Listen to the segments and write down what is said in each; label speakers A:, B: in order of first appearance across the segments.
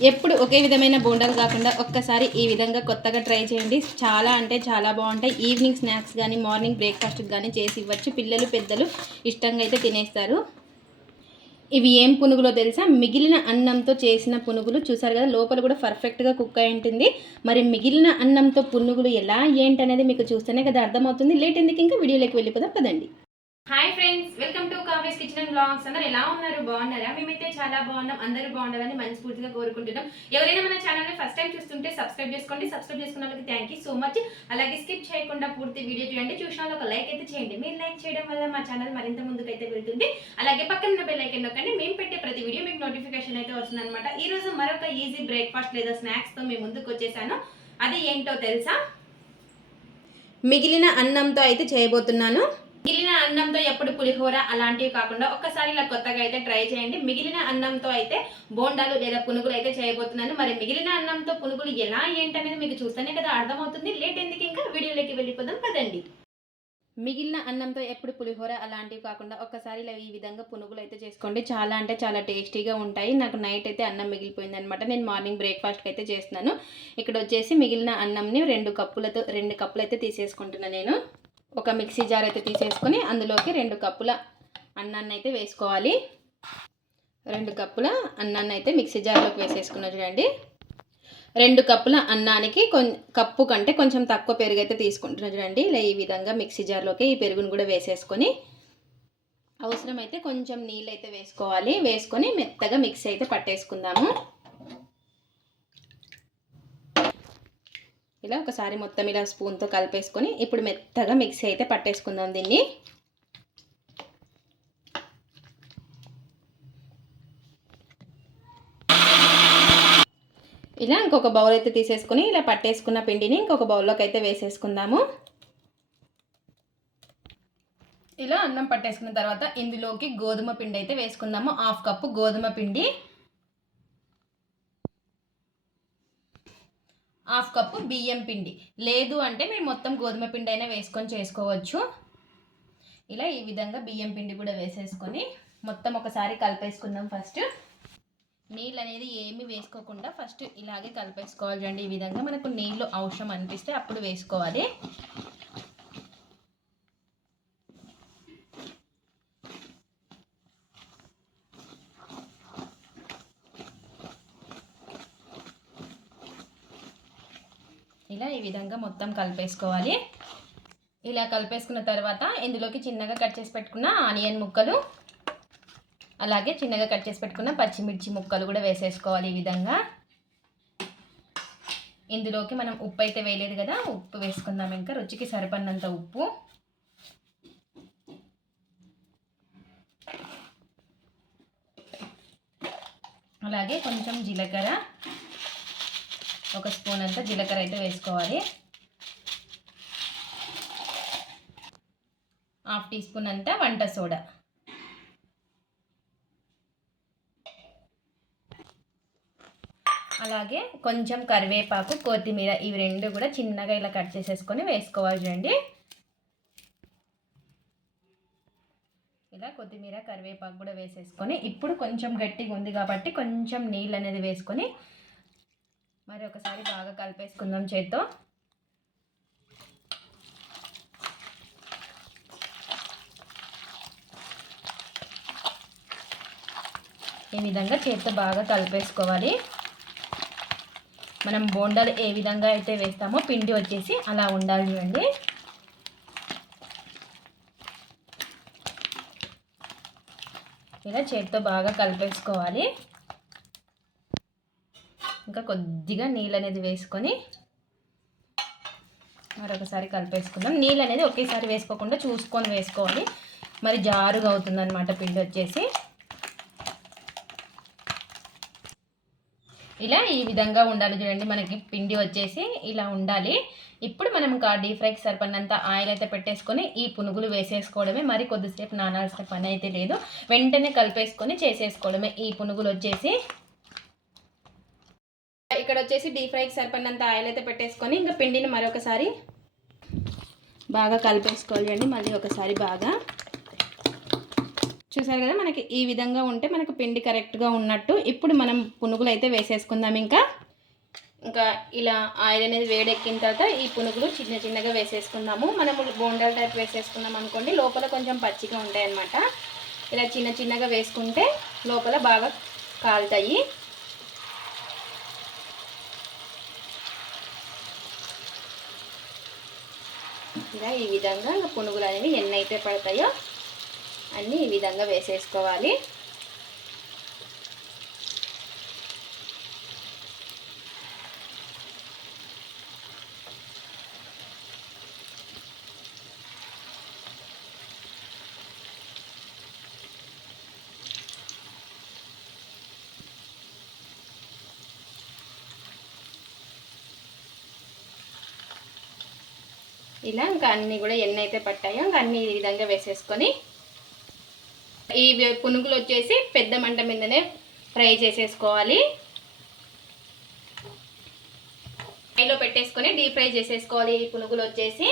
A: ఎప్పుడు ఒకే విధమైన బోండాలు కాకుండా ఒక్కసారి ఈ విధంగా కొత్తగా ట్రై చేయండి. చాలా అంటే చాలా బాగుంటాయి. ఈవినింగ్ స్నాక్స్ కానీ మార్నింగ్ బ్రేక్ఫాస్ట్కి కానీ చేసి ఇవ్వచ్చు. పిల్లలు పెద్దలు ఇష్టంగా అయితే తినేస్తారు. ఇవి ఏం పునుగులో తెలుసా? మిగిలిన అన్నంతో చేసిన పునుగులు చూసారు కదా? లోపల కూడా పర్ఫెక్ట్గా కుక్ అయి ఉంటుంది. మరి మిగిలిన అన్నంతో పునుగులు ఎలా? ఏంటి అనేది మీకు చూస్తేనే కదా అర్థమవుతుంది. లేట్ ఎందుకు ఇంకా వీడియోలోకి వెళ్ళిపోదాం. కదండి హాయ్ ఫ్రెండ్స్ వెల్కమ్ టు కావేస్ కిచెన్ అండ్ బ్లాగ్స్ అందరు ఎలా ఉన్నారు? బాగున్నారా? మేమైతే చాలా బాగున్నాం. అందరూ బాగుండాలని మనస్ఫూర్తిగా కోరుకుంటున్నాం. ఎవరైనా మన ఛానల్ని ఫస్ట్ టైం చూస్తుంటే సబ్స్క్రైబ్ చేసుకోండి. సబ్స్క్రైబ్ చేసుకున్న వాళ్ళకి థ్యాంక్ యూ సో మచ్ అలాగే స్కిప్ చేయకుండా పూర్తి వీడియో చూడండి. చూసిన ఒక లైక్ అయితే చేయండి. మీరు లైక్ చేయడం వల్ల మా ఛానల్ మరింత ముందుకు అయితే వెళ్తుంది. అలాగే పక్కన ఉన్న బెల్ ఐకన్ నొక్కండి. మేము పెట్టే ప్రతి వీడియో మీకు నోటిఫికేషన్ అయితే వస్తుంది అనమాట ఈ రోజు మరొక ఈజీ బ్రేక్ఫాస్ట్ లేదా స్నాక్స్తో మేము ముందుకు వచ్చేసాను. అది ఏంటో తెలుసా? మిగిలిన అన్నంతో అయితే చేయబోతున్నాను. మిగిలిన అన్నంతో ఎప్పుడు పులిహోర అలాంటివి కాకుండా ఒక్కసారి ఇలా కొత్తగా అయితే ట్రై చేయండి. మిగిలిన అన్నంతో అయితే బోండాలు లేదా పునుగులు అయితే చేయబోతున్నాను. మరి మిగిలిన అన్నంతో పునుగులు ఎలా ఏంటనేది మీకు చూస్తేనే కదా అర్థమవుతుంది. లేట్ ఎందుకు ఇంకా? వీడియోలోకి వెళ్ళిపోదాం పదండి. మిగిలిన అన్నంతో ఎప్పుడు పులిహోర అలాంటివి కాకుండా ఒక్కసారి ఇలా ఈ విధంగా పునుగులు అయితే చేసుకోండి. చాలా అంటే చాలా టేస్టీగా ఉంటాయి. నాకు నైట్ అయితే అన్నం మిగిలిపోయింది అనమాట నేను మార్నింగ్ బ్రేక్ఫాస్ట్కి అయితే చేస్తున్నాను. ఇక్కడ వచ్చేసి మిగిలిన అన్నంని రెండు కప్పులతో రెండు కప్పులు అయితే తీసేసుకుంటున్నాను నేను. ఒక మిక్సీ జార్ అయితే తీసేసుకొని అందులోకి రెండు కప్పుల అన్నాన్ని అయితే వేసుకోవాలి. రెండు కప్పుల అన్నాన్ని అయితే మిక్సీ జార్లోకి వేసేసుకున్నా చూడండి. రెండు కప్పుల అన్నానికి కొం కప్పు కంటే కొంచెం తక్కువ పెరుగు అయితే తీసుకుంటున్నా చూడండి. ఇలా ఈ విధంగా మిక్సీ జార్లోకి ఈ పెరుగును కూడా వేసేసుకొని అవసరమైతే కొంచెం నీళ్ళు అయితే వేసుకోవాలి. వేసుకొని మెత్తగా మిక్సీ అయితే పట్టేసుకుందాము. ఇలా ఒకసారి మొత్తం ఇలా స్పూన్తో కలిపేసుకొని ఇప్పుడు మెత్తగా మిక్సీ అయితే పట్టేసుకుందాం దీన్ని. ఇలా ఇంకొక బౌల్ అయితే తీసేసుకుని ఇలా పట్టేసుకున్న పిండిని ఇంకొక బౌల్లోకి అయితే వేసేసుకుందాము. ఇలా అన్నం పట్టేసుకున్న తర్వాత ఇందులోకి గోధుమ పిండి అయితే వేసుకుందాము. హాఫ్ కప్పు గోధుమ పిండి. హాఫ్ కప్పు బియ్యం పిండి. లేదు అంటే మీరు మొత్తం గోధుమ పిండి అయినా వేసుకొని చేసుకోవచ్చు. ఇలా ఈ విధంగా బియ్యం పిండి కూడా వేసేసుకొని మొత్తం ఒకసారి కలిపేసుకుందాం ఫస్ట్. నీళ్ళు అనేది ఏమి వేసుకోకుండా ఫస్ట్ ఇలాగే కలిపేసుకోవాలి చూడండి ఈ విధంగా మనకు నీళ్ళు అవసరం అనిపిస్తే అప్పుడు వేసుకోవాలి ఇలా ఈ విధంగా మొత్తం కలిపేసుకోవాలి. ఇలా కలిపేసుకున్న తర్వాత ఇందులోకి చిన్నగా కట్ చేసి పెట్టుకున్న ఆనియన్ ముక్కలు అలాగే చిన్నగా కట్ చేసి పెట్టుకున్న పచ్చిమిర్చి ముక్కలు కూడా వేసేసుకోవాలి ఈ విధంగా. ఇందులోకి మనం ఉప్పు అయితే వేయలేదు కదా ఉప్పు వేసుకుందాం ఇంకా రుచికి సరిపడినంత ఉప్పు. అలాగే కొంచెం జీలకర్ర ఒక స్పూన్ అంతా జీలకర్ర అయితే వేసుకోవాలి. హాఫ్ టీ స్పూన్ అంతా వంట సోడా. అలాగే కొంచెం కరివేపాకు కొత్తిమీర ఇవి రెండు కూడా చిన్నగా ఇలా కట్ చేసేసుకొని వేసుకోవాలి చూడండి. ఇలా కొత్తిమీర కరివేపాకు కూడా వేసేసుకొని ఇప్పుడు కొంచెం గట్టిగా ఉంది కాబట్టి కొంచెం నీళ్ళు అనేది వేసుకొని మరి ఒకసారి బాగా కలిపేసుకుందాం చేత్తో. ఈ విధంగా చేత్తో బాగా కలిపేసుకోవాలి. మనం బోండాలు ఏ విధంగా అయితే వేస్తామో పిండి వచ్చేసి అలా ఉండాలి చూడండి. ఇలా చేత్తో బాగా కలిపేసుకోవాలి. ఇంకా కొద్దిగా నీళ్ళు అనేది వేసుకొని మరొకసారి కలిపేసుకుందాం. నీళ్ళు అనేది ఒకేసారి వేసుకోకుండా చూసుకొని వేసుకోవాలి. మరి జారుగా అవుతుందన్నమాట పిండి వచ్చేసి. ఇలా ఈ విధంగా ఉండాలి చూడండి. మనకి పిండి వచ్చేసి ఇలా ఉండాలి. ఇప్పుడు మనం ఇంకా డీప్ ఫ్రైకి సరిపడినంత ఆయిల్ అయితే పెట్టేసుకొని ఈ పునుగులు వేసేసుకోవడమే. మరి కొద్దిసేపు నానాల్సిన పని అయితే లేదు. వెంటనే కలిపేసుకొని చేసేసుకోవడమే. ఈ పునుగులు వచ్చేసి ఇక్కడ వచ్చేసి డీప్ ఫ్రైకి సరిపడినంత ఆయిల్ అయితే పెట్టేసుకొని ఇంకా పిండిని మరొకసారి బాగా కలిపేసుకోవాలి అండి మళ్ళీ ఒకసారి బాగా. చూసారు కదా మనకి ఈ విధంగా ఉంటే మనకు పిండి కరెక్ట్గా ఉన్నట్టు. ఇప్పుడు మనం పునుగులు అయితే వేసేసుకుందాం ఇంకా. ఇంకా ఇలా ఆయిల్ అనేది వేడెక్కిన తర్వాత ఈ పునుగులు చిన్న చిన్నగా వేసేసుకుందాము. మనము బోండాల టైప్ వేసేసుకున్నాం అనుకోండి లోపల కొంచెం పచ్చిగా ఉంటాయి అన్నమాట. ఇలా చిన్న చిన్నగా వేసుకుంటే లోపల బాగా కాలుతాయి. ఇలా ఈ విధంగా పునుగులు అనేవి ఎన్ని అయితే పడతాయో అన్నీ ఈ విధంగా వేసేసుకోవాలి. ఇలా ఇంకా అన్నీ కూడా ఎన్ని అయితే పట్టాయో ఇంకా అన్ని ఈ విధంగా వేసేసుకొని ఈ పునుగులు వచ్చేసి పెద్ద మంట మీదనే ఫ్రై చేసేసుకోవాలి. ఫ్రైలో పెట్టేసుకొని డీప్ ఫ్రై చేసేసుకోవాలి. ఈ పునుగులు వచ్చేసి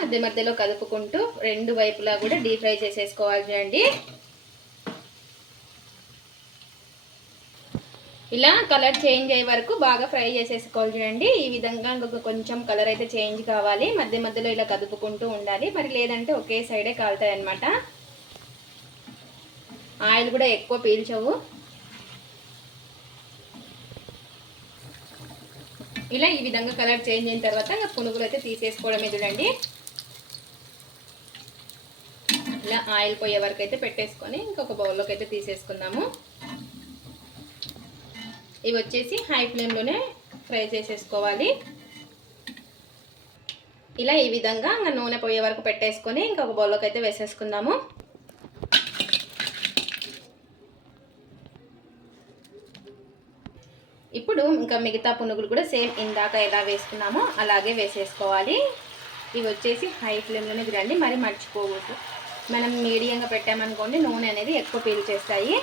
A: మధ్య మధ్యలో కలుపుకుంటూ రెండు వైపులా కూడా డీప్ ఫ్రై చేసేసుకోవాలి చూడండి. ఇలా కలర్ చేంజ్ అయ్యే వరకు బాగా ఫ్రై చేసేసుకోవాలి చూడండి. ఈ విధంగా కొంచెం కలర్ అయితే చేంజ్ కావాలి. మధ్య మధ్యలో ఇలా కదుపుకుంటూ ఉండాలి. మరి లేదంటే ఒకే సైడే కాలుతాయి అనమాట ఆయిల్ కూడా ఎక్కువ పీల్చవు. ఇలా ఈ విధంగా కలర్ చేంజ్ అయిన తర్వాత పునుగులు అయితే తీసేసుకోవడమే చూడండి. ఇలా ఆయిల్ పోయే వరకు అయితే పెట్టేసుకొని ఇంకొక బౌల్లోకి అయితే తీసేసుకుందాము. ఇవి వచ్చేసి హై ఫ్లేమ్లోనే ఫ్రై చేసేసుకోవాలి. ఇలా ఈ విధంగా ఇంకా నూనె పోయే వరకు పెట్టేసుకొని ఇంకొక బౌల్లోకి అయితే వేసేసుకుందాము. ఇప్పుడు ఇంకా మిగతా పునుగులు కూడా సేమ్ ఇందాక ఎలా వేసుకున్నామో అలాగే వేసేసుకోవాలి. ఇవి వచ్చేసి హై ఫ్లేమ్లోనే తిరండి మరి మర్చిపోకూడదు మనం మీడియంగా పెట్టామనుకోండి నూనె అనేది ఎక్కువ పీల్చేస్తాయి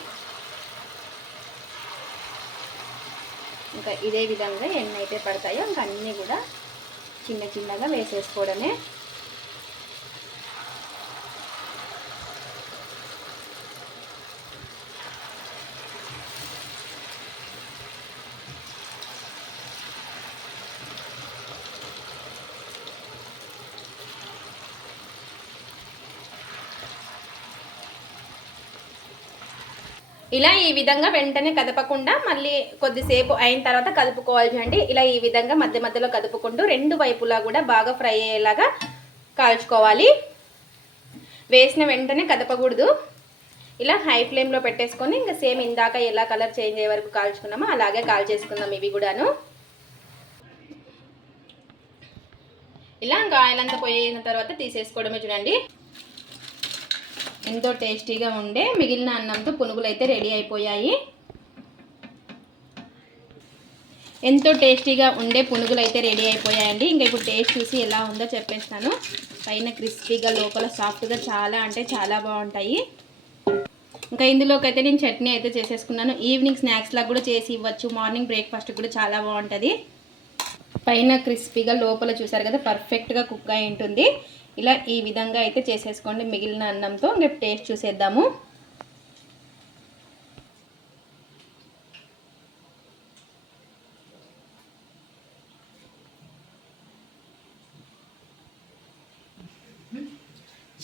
A: ఇంకా ఇదే విధంగా ఎన్ని అయితే పడతాయో ఇంకా అన్నీ కూడా చిన్న చిన్నగా వేసేసుకోవడమే. ఇలా ఈ విధంగా వెంటనే కదపకుండా మళ్ళీ కొద్దిసేపు అయిన తర్వాత కలుపుకోవాలి చూడండి. ఇలా ఈ విధంగా మధ్య మధ్యలో కదుపుకుంటూ రెండు వైపులా కూడా బాగా ఫ్రై అయ్యేలాగా కాల్చుకోవాలి. వేసిన వెంటనే కదపకూడదు. ఇలా హై ఫ్లేమ్లో పెట్టేసుకొని ఇంకా సేమ్ ఇందాక ఎలా కలర్ చేంజ్ అయ్యే వరకు కాల్చుకున్నామో అలాగే కాల్చేసుకుందాం ఇవి కూడాను. ఇలా ఇంకా ఆయిల్ అంతా పోయిన తర్వాత తీసేసుకోవడమే చూడండి. ఎంతో టేస్టీగా ఉండే మిగిలిన అన్నంతో పునుగులు అయితే రెడీ అయిపోయాయి. ఎంతో టేస్టీగా ఉండే పునుగులు అయితే రెడీ అయిపోయాయండి. ఇంకా ఇప్పుడు టేస్ట్ చూసి ఎలా ఉందో చెప్పేస్తాను. పైన క్రిస్పీగా లోపల సాఫ్ట్గా చాలా అంటే చాలా బాగుంటాయి. ఇంకా ఇందులోకి అయితే నేను చట్నీ అయితే చేసేసుకున్నాను. ఈవినింగ్ స్నాక్స్ లాగా కూడా చేసి ఇవ్వచ్చు. మార్నింగ్ బ్రేక్ఫాస్ట్ కూడా చాలా బాగుంటుంది. పైన క్రిస్పీగా లోపల చూసారు కదా పర్ఫెక్ట్గా కుక్ అయి ఉంటుంది. ఇలా ఈ విధంగా అయితే చేసేసుకోండి. మిగిలిన అన్నంతో రేపు టేస్ట్ చూసేద్దాము.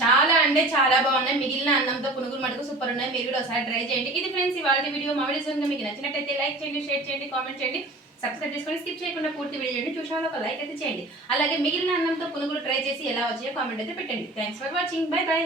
A: చాలా అంటే చాలా బాగున్నాయి. మిగిలిన అన్నంతో పునుగులు మటుకు సూపర్ ఉన్నాయి. మీరు కూడా ఒకసారి ట్రై చేయండి. ఇది ఫ్రెండ్స్ ఇవాళ వీడియో మా వీడియోస్ మీకు నచ్చినట్టయితే లైక్ చేయండి షేర్ చేయండి కామెంట్ చేయండి. సబ్స్క్రైబ్ చేసుకొని స్కిప్ చేయకుండా పూర్తి వీడియో చేయండి చూసిన ఒక లైక్ అయితే చేయండి. అలాగే మిగిలిన అన్నంతో పునుగులు ట్రై చేసి ఎలా వచ్చాయో కామెంట్ అయితే పెట్టండి. Thanks for watching bye bye